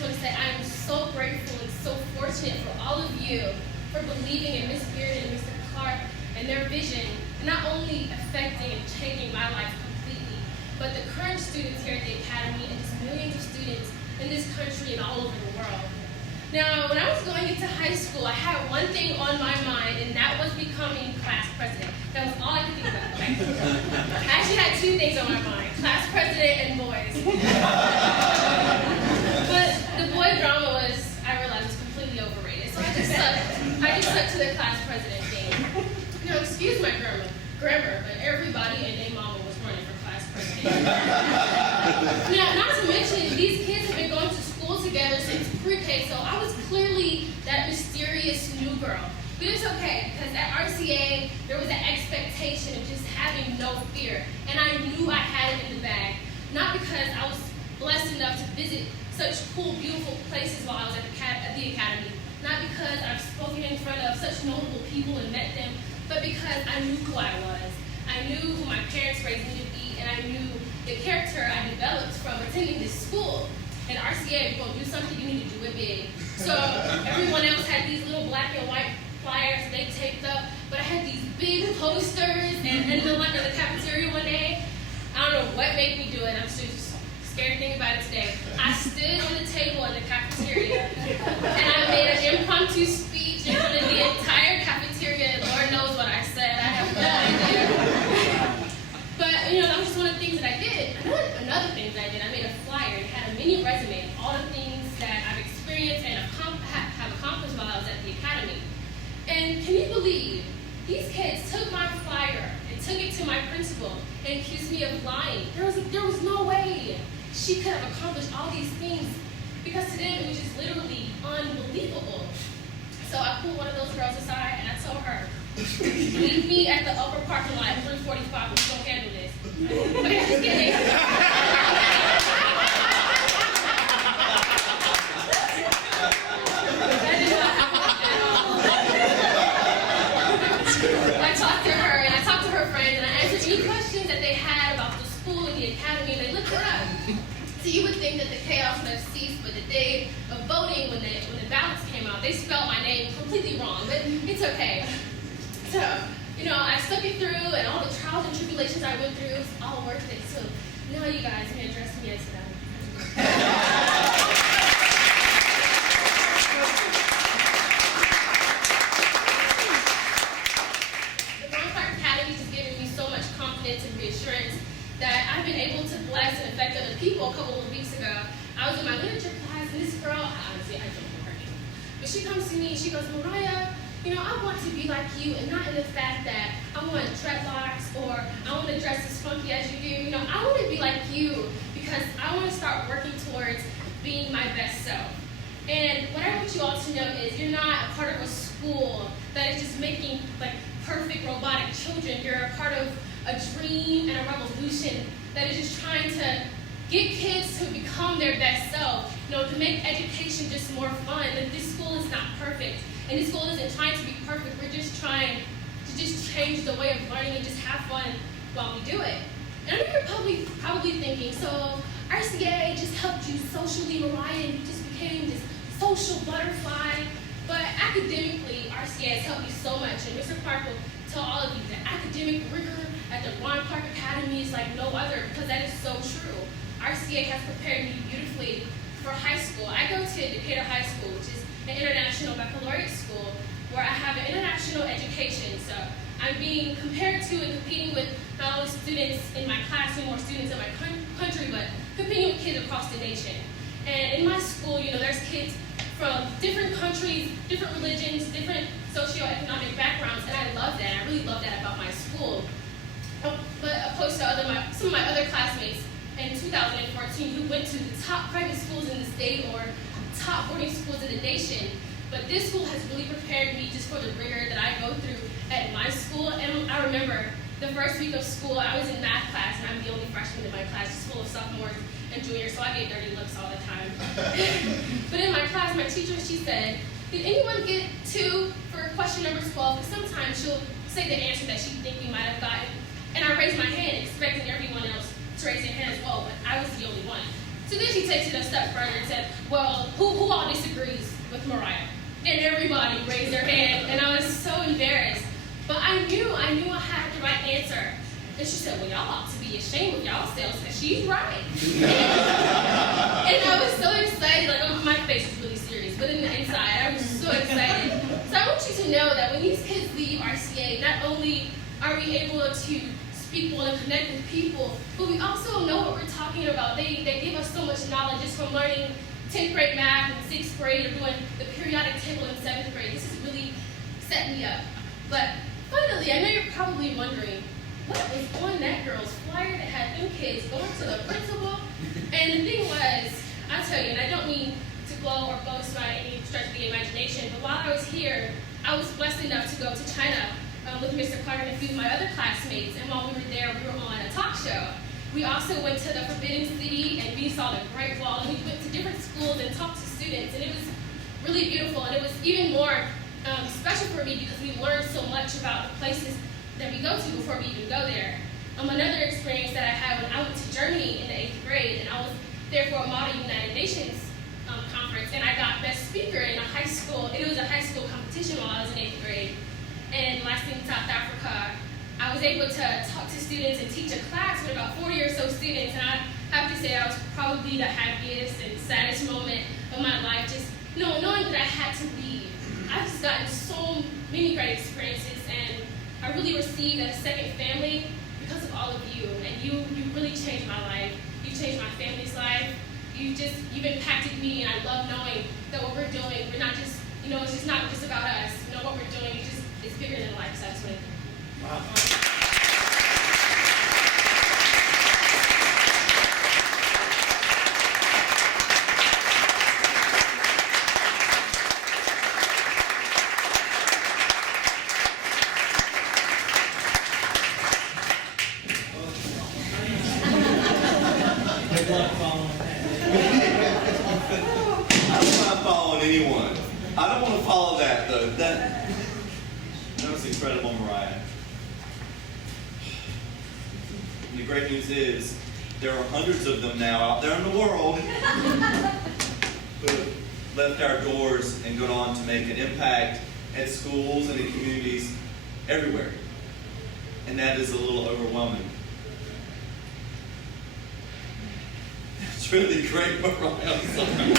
just want to say I am so grateful and so fortunate for all of you for believing in Miss Beard and Mr. Clark and their vision, not only affecting and changing my life completely, but the current students here at the Academy and just millions of students in this country and all over the world. Now, when I was going into high school, I had one thing on my mind, and that was becoming class president. That was all I could think about. Okay? I actually had two things on my mind, class president and boys. But the boy drama was, I realized, was completely overrated. So I just stuck to the class president thing. Now, excuse my grammar, but everybody and their mama was running for class president. Now, not to mention, these kids have been going to school together since pre-K, so I was clearly that mysterious new girl. But it's okay, because at RCA, there was an expectation of just having no fear, and I knew I had it in the bag. Not because I was blessed enough to visit such cool, beautiful places while I was at the Academy, not because I've spoken in front of such notable people and met them, but because I knew who I was. I knew who my parents raised me to be, and I knew the character I developed from attending this school. And RCA, if you're going to do something, you need to do it big. So everyone else had these little black and white flyers they taped up, but I had these big posters and in the cafeteria one day. I don't know what made me do it. I'm still just scared to think about it today. I stood on the table in the cafeteria and I made an impromptu speech in front of the entire cafeteria. Lord knows what I said. I have no idea. But that was just one of the things that I did. Another thing that I did, I made a flyer and had a mini resume of all the things that I've experienced and have accomplished while I was at the Academy. And can you believe these kids took my flyer and took it to my principal and accused me of lying? There was no way she could have accomplished all these things, because to them it was just literally unbelievable. So I pulled one of those girls aside and I told her, meet me at the upper parking lot at 3:45 when we don't handle this. Okay, just kidding. That did not happen at all. I talked to her and I talked to her friends and I answered any questions that they had about the school and the Academy, and they looked her up. So you would think that the chaos would have ceased, but the day of voting, when the ballots came out, they spelled my name completely wrong, but it's okay. So, I stuck it through, and all the trials and tribulations I went through, it was all worth it. So now you guys can address me as that. The Mariah Cooper Academy has given me so much confidence and reassurance that I've been able to bless and affect other people. A couple of weeks ago, I was in my literature class, and this girl, honestly, I don't know her name, but she comes to me and she goes, Mariah, I want to be like you, and not in the fact that I want dreadlocks or I want to dress as funky as you do. I want to be like you because I want to start working towards being my best self. And what I want you all to know is you're not a part of a school that is just making perfect robotic children. You're a part of a dream and a revolution that is just trying to get kids to become their best self, to make education just more fun. That this school is not perfect. And this school isn't trying to be perfect. We're just trying to just change the way of learning and just have fun while we do it. And I know you're probably thinking, so RCA just helped you socially, Mariah, and you just became this social butterfly. But academically, RCA has helped me so much. And Mr. Clark will tell all of you that academic rigor at the Ron Clark Academy is like no other, because that is so true. RCA has prepared me beautifully for high school. I go to Decatur High School, which is an international baccalaureate school where I have an international education. So I'm being compared to and competing with not only students in my classroom or students in my country, but competing with kids across the nation. And in my school, there's kids from different countries, different religions, different socioeconomic backgrounds, and I love that. I really love that about my school. But opposed to some of my other classmates in 2014 who went to the top private schools in the state or top boarding schools in the nation. But this school has really prepared me just for the rigor that I go through at my school. And I remember the first week of school, I was in math class, and I'm the only freshman in my class, just full of sophomores and juniors, so I get dirty looks all the time. But in my class, my teacher, she said, did anyone get 2 for question number 12? Because sometimes she'll say the answer that she thinks we might have gotten. And I raised my hand, expecting everyone else to raise their hand as well, but I was the only one. So then she takes it a step further and said, well, degrees with Mariah. And everybody raised their hand, and I was so embarrassed. But I knew I had the right answer. And she said, well, y'all ought to be ashamed of y'all selves, because she's right. And I was so excited, like, my face was really serious, but in the inside, I was so excited. So I want you to know that when these kids leave RCA, not only are we able to speak well and connect with people, but we also know what we're talking about. They give us so much knowledge just from learning 10th grade math and 6th grade, or doing the periodic table in 7th grade. This has really set me up. But finally, I know you're probably wondering, what was on that girl's flyer that had them kids going to the principal? And the thing was, I'll tell you, and I don't mean to blow or boast by any stretch of the imagination, but while I was here, I was blessed enough to go to China with Mr. Clark and a few of my other classmates. And while we were there, we were on a talk show. We also went to the Forbidden City, and we saw the Great Wall, and we went to different schools and talked to students, and it was really beautiful. And it was even more special for me because we learned so much about the places that we go to before we even go there. Another experience that I had when I went to Germany in the 8th grade, and I was there for a Model United Nations conference, and I got best speaker in a high school. It was a high school competition while I was in 8th grade. And last in South Africa, I was able to talk to students and teach a class with about 40 or so students, and I have to say that was probably the happiest and saddest moment of my life, just knowing that I had to leave. I've just gotten so many great experiences, and I really received a second family because of all of you, and you really changed my life. You changed my family's life. You've impacted me, and I love knowing that what we're doing, we're not just, it's just not just about us. What we're doing, it's bigger than life, so that's what Wow. Anyone. I don't want to follow that though. That was incredible, Mariah. And the great news is there are hundreds of them now out there in the world who have left our doors and gone on to make an impact at schools and in communities everywhere. And that is a little overwhelming. It's really great, Mariah. I'm sorry.